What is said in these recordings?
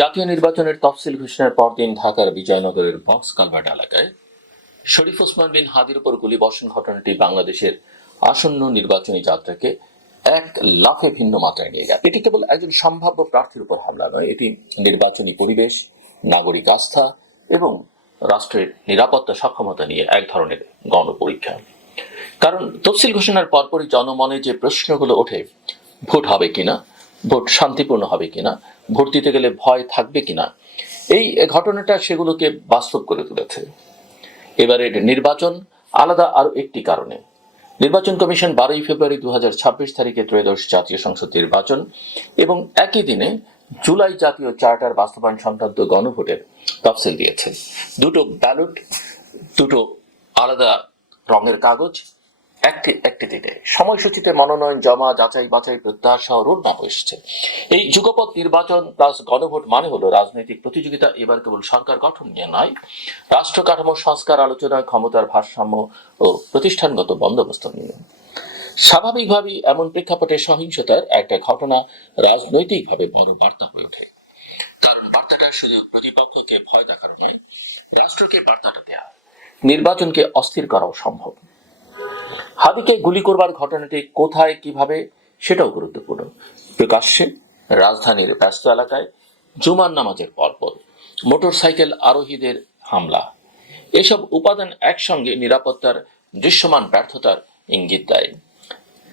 জাতীয় নির্বাচনের তফসিল ঘোষণার পরদিন ঢাকার বিজয়নগরের বক্স কালভার্ট এলাকায় শরীফ ওসমান বিন হাদির উপর গুলি বর্ষণ ঘটনাটি বাংলাদেশের আসন্ন নির্বাচনী যাত্রাকে এক লাফে ভিন্ন মাত্রায় নিয়ে যায়। এটি কেবল একজন সম্ভাব্য প্রার্থীর উপর হামলা নয়, এটি নির্বাচনী পরিবেশ, নাগরিক আস্থা এবং রাষ্ট্রের নিরাপত্তা সক্ষমতা নিয়ে এক ধরনের গণপরীক্ষা। কারণ তফসিল ঘোষণার পরপরই জনমনে যে প্রশ্নগুলো ওঠে, ভোট হবে কিনা ভোট শান্তিপূর্ণ হবে কিনা, ভোট দিতে গেলে ভয় থাকবে কিনা, এই ঘটনাটা সেগুলোকে বাস্তব করে তুলেছে। এবারের নির্বাচন আলাদা আরও একটি কারণে। নির্বাচন কমিশন বারোই ফেব্রুয়ারি দু হাজার ছাব্বিশ তারিখে ত্রয়োদশ জাতীয় সংসদ নির্বাচন এবং একই দিনে জুলাই জাতীয় চার্টার বাস্তবায়ন সংক্রান্ত গণভোটের তফসিল দিয়েছে। দুটো ব্যালট, দুটো আলাদা রঙের কাগজ একটি একটি দিনে সময়সূচিতে মনোনয়ন, জমা, যাচাই, বাছাই, প্রত্যাহার সহ রোডম্যাপ এসেছে। এই যুগপৎ নির্বাচন প্লাস গণভোট মানে হলো রাজনৈতিক প্রতিযোগিতা, এবার কেবল সরকার গঠন নিয়ে নয়। রাষ্ট্র কাঠামো, সংস্কার, আলোচনা, ক্ষমতার ভারসাম্য ও প্রতিষ্ঠানগত বন্দোবস্ত নিয়ে। স্বাভাবিকভাবেই এমন প্রেক্ষাপটে সহিংসতার একটা ঘটনা রাজনৈতিকভাবে বড় বার্তা হয়ে ওঠে। কারণ বার্তাটা শুধু প্রতিপক্ষকে ভয় দেখানো নয়, রাষ্ট্রকে বার্তাটা দেয়া। নির্বাচনকে অস্থির করাও সম্ভব। হাদিকে গুলি করবার ঘটনাটি কোথায়, কীভাবে, সেটাও গুরুত্বপূর্ণ। প্রকাশ্যে রাজধানীর ব্যস্ত এলাকায় জুমার নামাজের পরপর মোটরসাইকেল আরোহীদের হামলা। এসব উপাদান একসঙ্গে নিরাপত্তার দৃশ্যমান ব্যর্থতার ইঙ্গিত দেয়।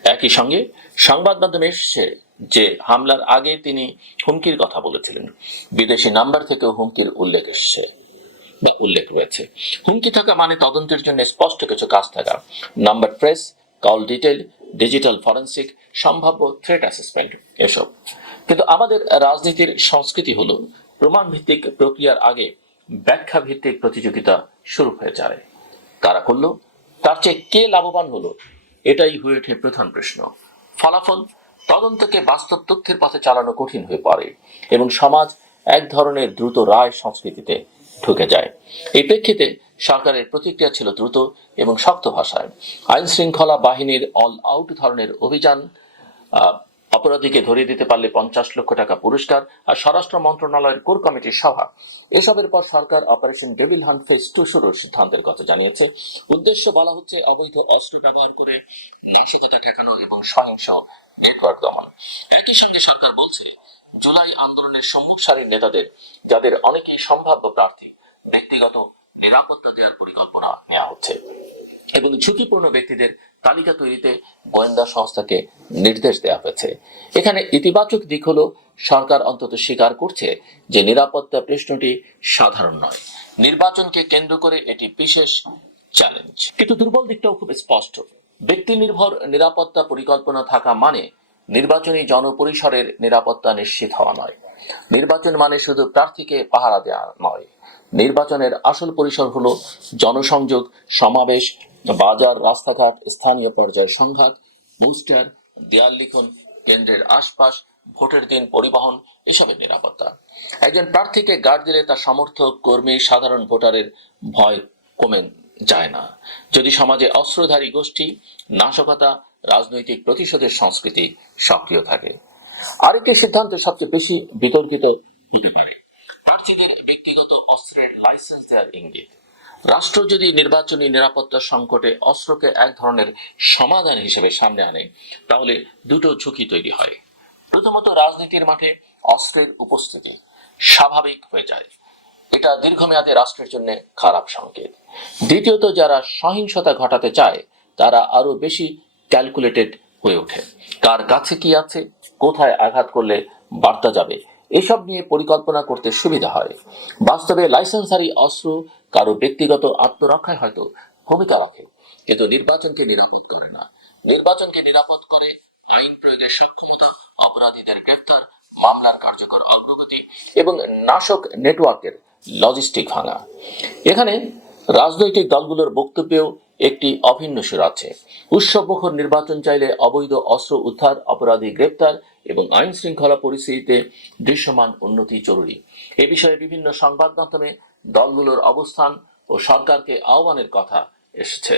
একই সঙ্গে সংবাদ মাধ্যমে এসেছে যে হামলার আগে তিনি হুমকির কথা বলেছিলেন। বিদেশি নাম্বার থেকেও হুমকির উল্লেখ এসেছে। বা উল্লেখ রয়েছে। হুমকি থাকা মানে তদন্তের জন্য স্পষ্ট কিছু কাজ থাকা। Number trace call detail digital forensic সম্ভাব্য থ্রেট অ্যাসেসমেন্ট এসব। কিন্তু আমাদের রাজনীতির সংস্কৃতি হলো প্রমাণ ভিত্তিক প্রক্রিয়ার আগে ব্যাখ্যা ভিত্তিক প্রতিযোগিতা শুরু হয়ে যায়। কারা করল? তার চেয়ে কে লাভবান হলো? এটাই হয়ে ওঠে প্রধান প্রশ্ন। ফলাফল? তদন্তকে বাস্তব তথ্যের পথে চালানো কঠিন হয়ে পড়ে। এবং সমাজ এক ধরনের দ্রুত রায় সংস্কৃতিতে ঢুকে যায়। এই প্রেক্ষিতে সরকারের প্রতিক্রিয়া ছিল দ্রুত এবং শক্ত ভাষায়। আইন শৃঙ্খলা বাহিনীর অল আউট ধরনের অভিযান অপরাধীকে ধরিয়ে দিতে পারলে পঞ্চাশ লক্ষ টাকা পুরস্কার আর স্বরাষ্ট্র মন্ত্রণালয়ের কোর কমিটির সভা। এসবের পর সরকার operation devil hunt phase two শুরুর সিদ্ধান্তের কথা জানিয়েছে। উদ্দেশ্য বলা হচ্ছে অবৈধ অস্ত্র ব্যবহার করে নাশকতা ঠেকানো এবং সহিংস নেটওয়ার্ক দমন। একই সঙ্গে সরকার বলছে, জুলাই আন্দোলনের সম্মুখ সারির নেতাদের, যাদের অনেকেই সম্ভাব্য প্রার্থী, ব্যক্তিগত নিরাপত্তা দেওয়ার পরিকল্পনা নেওয়া হচ্ছে। এবং ঝুঁকিপূর্ণ ব্যক্তিদের তালিকা তৈরিতে গোয়েন্দা সংস্থাকে নির্দেশ দেওয়া হয়েছে। এখানে ইতিবাচক দিক হলো, সরকার অন্তত স্বীকার করছে যে নিরাপত্তা প্রশ্নটি সাধারণ নয়। নির্বাচনকে কেন্দ্র করে এটি বিশেষ চ্যালেঞ্জ কিন্তু দুর্বল দিকটাও খুব স্পষ্ট। ব্যক্তি নির্ভর নিরাপত্তা পরিকল্পনা থাকা মানে নির্বাচনী জনপরিসরের নিরাপত্তা নিশ্চিত হওয়া নয়। নির্বাচন মানে শুধু প্রার্থীকে পাহারা দেওয়া নয়। নির্বাচনের আসল পরিসর হলো জনসংযোগ, সমাবেশ, বাজার, রাস্তাঘাট, স্থানীয় পর্যায়ের সংঘাত পোস্টার দেয়াল লিখন, কেন্দ্রের আশপাশ, ভোটের দিন পরিবহন, এসবের নিরাপত্তা। একজন প্রার্থীকে গার্ড দিলে তার সমর্থক কর্মী, সাধারণ ভোটারের ভয় কমে যায় না। যদি সমাজে অস্ত্রধারী গোষ্ঠী, নাশকতা, রাজনৈতিক প্রতিশোধের সংস্কৃতি সক্রিয় থাকে আরেকটি সিদ্ধান্ত সবচেয়ে বেশি বিতর্কিত হতে পারে। প্রার্থীদের ব্যক্তিগত অস্ত্রের লাইসেন্স দেওয়ার ইঙ্গিত। রাষ্ট্র যদি নির্বাচনী নিরাপত্তা সংকটে অস্ত্রকে এক ধরনের সমাধান হিসেবে সামনে আনে, তাহলে দুটো ঝুঁকি তৈরি হয়। প্রথমত, রাজনীতির মাঠে অস্ত্রের উপস্থিতি স্বাভাবিক হয়ে যায়। এটা দীর্ঘমেয়াদে রাষ্ট্রের জন্য খারাপ সংকেত। দ্বিতীয়ত, যারা সহিংসতা ঘটাতে চায়, তারা আরও বেশি ক্যালকুলেটেড হয়ে ওঠে। কার কাছে কি আছে, কোথায় আঘাত করলে বার্তা যাবে, এসব নিয়ে পরিকল্পনা করতে সুবিধা হয়। বাস্তবে লাইসেন্সারি অস্ত্র কারও ব্যক্তিগত আত্মরক্ষায় হয়তো ভূমিকা রাখে, কিন্তু নির্বাচনকে নিরাপদ করে না। নির্বাচনকে নিরাপদ করে আইন প্রয়োগের সক্ষমতা, অপরাধীদের গ্রেফতার মামলার কার্যকর অগ্রগতি এবং নাশক নেটওয়ার্কের লজিস্টিক ভাঙা। এখানে রাজনৈতিক দলগুলোর বক্তব্যেও একটি অভিন্ন সুর আছে। উৎসবমুখর নির্বাচন চাইলে অবৈধ অস্ত্র উদ্ধার, অপরাধী গ্রেপ্তার এবং আইন শৃঙ্খলা পরিস্থিতিতে দৃশ্যমান উন্নতি জরুরি। এ বিষয়ে বিভিন্ন সংবাদ মাধ্যমে দলগুলোর অবস্থান ও সরকারকে আহ্বানের কথা এসেছে।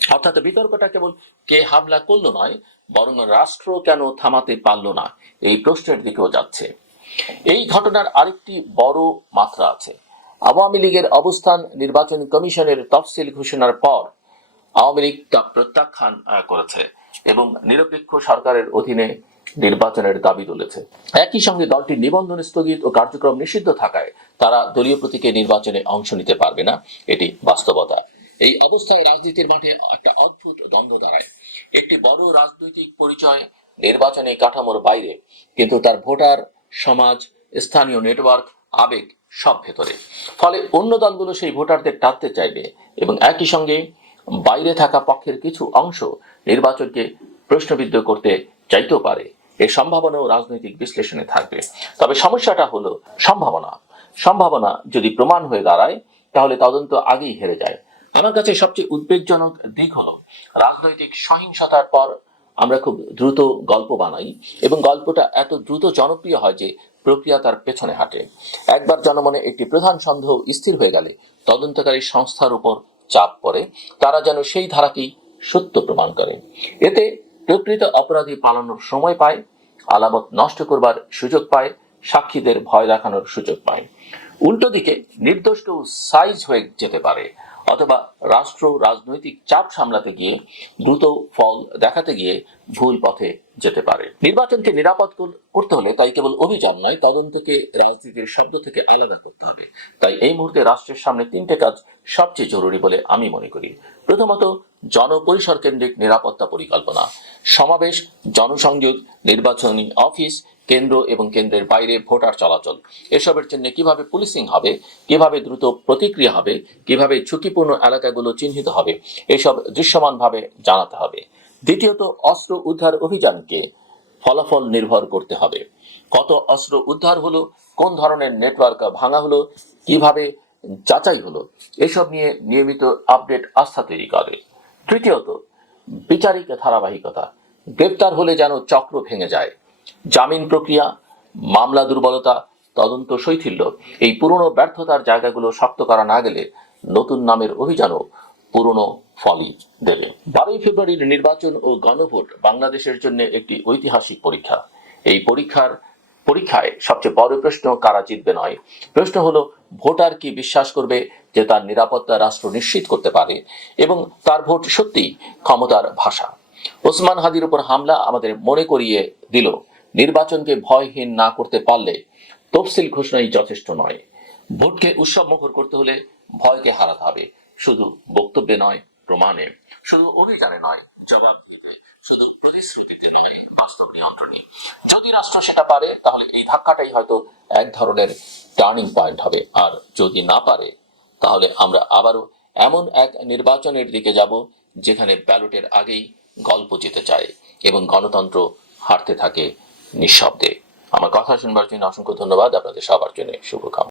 অর্থাৎ বিতর্কটা কেবল কে হামলা করল নয়, বরং রাষ্ট্র কেন থামাতে পারল না, এই প্রশ্নের দিকেও যাচ্ছে। এই ঘটনার আরেকটি বড় মাত্রা আছে। আওয়ামী লীগের অবস্থান নির্বাচন কমিশনের তফসিল ঘোষণার পর আওয়ামী লীগ তা প্রত্যাখ্যান করেছে এবং নিরপেক্ষ সরকারের অধীনে নির্বাচনের দাবি তুলেছে। একই সঙ্গে দলটির নিবন্ধন স্থগিত ও কার্যক্রম নিষিদ্ধ থাকায় তারা দলীয় প্রতীকে নির্বাচনে অংশ নিতে পারবে না। এটি বাস্তবতা। এই অবস্থায় রাজনীতির মাঠে একটা অদ্ভুত দ্বন্দ্ব দাঁড়ায়। একটি বড় রাজনৈতিক পরিচয় নির্বাচনে কাঠামোর বাইরে, কিন্তু তার ভোটার, সমাজ, স্থানীয় নেটওয়ার্ক আবেগ সব ভেতরে। ফলে অন্য দলগুলো সেই ভোটারদের টানতে চাইবে এবং একই সঙ্গে বাইরে থাকা পক্ষের কিছু অংশ নির্বাচনকে প্রশ্নবিদ্ধ করতে চাইতেও পারে। এর সম্ভাবনাও রাজনৈতিক বিশ্লেষণে থাকবে। তবে সমস্যাটা হলো সম্ভাবনা। সম্ভাবনা যদি প্রমাণ হয়ে দাঁড়ায়, তাহলে তদন্ত আগেই হেরে যায়। আমার কাছে সবচেয়ে উদ্বেগজনক দিক হলো রাজনৈতিক সহিংসতার পর আমরা খুব দ্রুত গল্প বানাই এবং গল্পটা এত দ্রুত জনপ্রিয় হয় যে প্রক্রিয়া তার পেছনে হাঁটে। একবার জনমনে একটি প্রধান সন্দেহ স্থির হয়ে গেলে তদন্তকারী সংস্থার উপর চাপ পড়ে, তারা যেন সেই ধারাকেই সত্য প্রমাণ করে। এতে প্রকৃত অপরাধী পালানোর সময় পায়, আলামত নষ্ট করবার সুযোগ পায়, সাক্ষীদের ভয় দেখানোর সুযোগ পায়। উল্টো দিকে নির্দোষ সাইজ হয়ে যেতে পারে। অথবা রাষ্ট্র রাজনৈতিক চাপ সামলাতে গিয়ে দ্রুত ফল দেখাতে গিয়ে ভুল পথে যেতে পারে। নির্বাচনকে নিরাপদ করতে হলে তাই কেবল অভিযান নয়, তদন্তকে, রাজনীতির শব্দ থেকে আলাদা করতে হবে। তাই এই মুহূর্তে রাষ্ট্রের সামনে তিনটে কাজ সবচেয়ে জরুরি বলে আমি মনে করি। প্রথমত, জনপরিসর কেন্দ্রিক নিরাপত্তা পরিকল্পনা। সমাবেশ, জনসংযোগ, নির্বাচনী অফিস কেন্দ্র এবং কেন্দ্রের বাইরে ভোটার চলাচল। এসবের জন্য কীভাবে পুলিশিং হবে, কীভাবে দ্রুত প্রতিক্রিয়া হবে, কীভাবে ঝুঁকিপূর্ণ এলাকাগুলো চিহ্নিত হবে, এসব দৃশ্যমানভাবে জানাতে হবে। দ্বিতীয়ত, অস্ত্র উদ্ধার অভিযানকে ফলাফল নির্ভর করতে হবে। কত অস্ত্র উদ্ধার হলো, কোন ধরনের নেটওয়ার্ক ভাঙা হলো, কীভাবে যাচাই হলো, এসব নিয়ে নিয়মিত আপডেট আস্থা তৈরি করে। তৃতীয়ত, বিচারিক ধারাবাহিকতা। গ্রেপ্তার হলে যেন চক্র ভেঙে যায়। জামিন প্রক্রিয়া, মামলা দুর্বলতা, তদন্ত শৈথিল্য, এই পুরনো ব্যর্থতার জায়গাগুলো শক্ত করা না গেলে নতুন নামের অভিযানও পুরনো ফলই দেবে। বারোই ফেব্রুয়ারির নির্বাচন ও গণভোট বাংলাদেশের জন্য একটি ঐতিহাসিক পরীক্ষা। এই পরীক্ষার, পরীক্ষায় সবচেয়ে বড় প্রশ্ন কারা জিতবে নয়। প্রশ্ন হলো, ভোটার কি বিশ্বাস করবে যে তার নিরাপত্তা রাষ্ট্র নিশ্চিত করতে পারে এবং তার ভোট সত্যি ক্ষমতার ভাষা? ওসমান হাদির উপর হামলা আমাদের মনে করিয়ে দিল নির্বাচনকে ভয়হীন না করতে পারলে তফসিল ঘোষণাই যথেষ্ট নয়। ভোটকে উৎসব মুখর করতে হলে ভয়কে হারাতে হবে। শুধু বক্তব্যে নয়, প্রমাণে। শুধু অভিযানে নয়, জবাব দিতে, শুধু প্রতিশ্রুতিতে নয়, বাস্তব নিয়ন্ত্রণে। যদি রাষ্ট্র সেটা পারে, তাহলে এই ধাক্কাটাই হয়তো এক ধরনের টার্নিং পয়েন্ট হবে। আর যদি না পারে, তাহলে আমরা আবারও এমন এক নির্বাচনের দিকে যাব, যেখানে ব্যালটের আগেই গল্প যেতে চায় এবং গণতন্ত্র হারতে থাকে নিঃশব্দে। আমার কথা শুনবার জন্য অসংখ্য ধন্যবাদ। আপনাদের সবার জন্য শুভকামনা।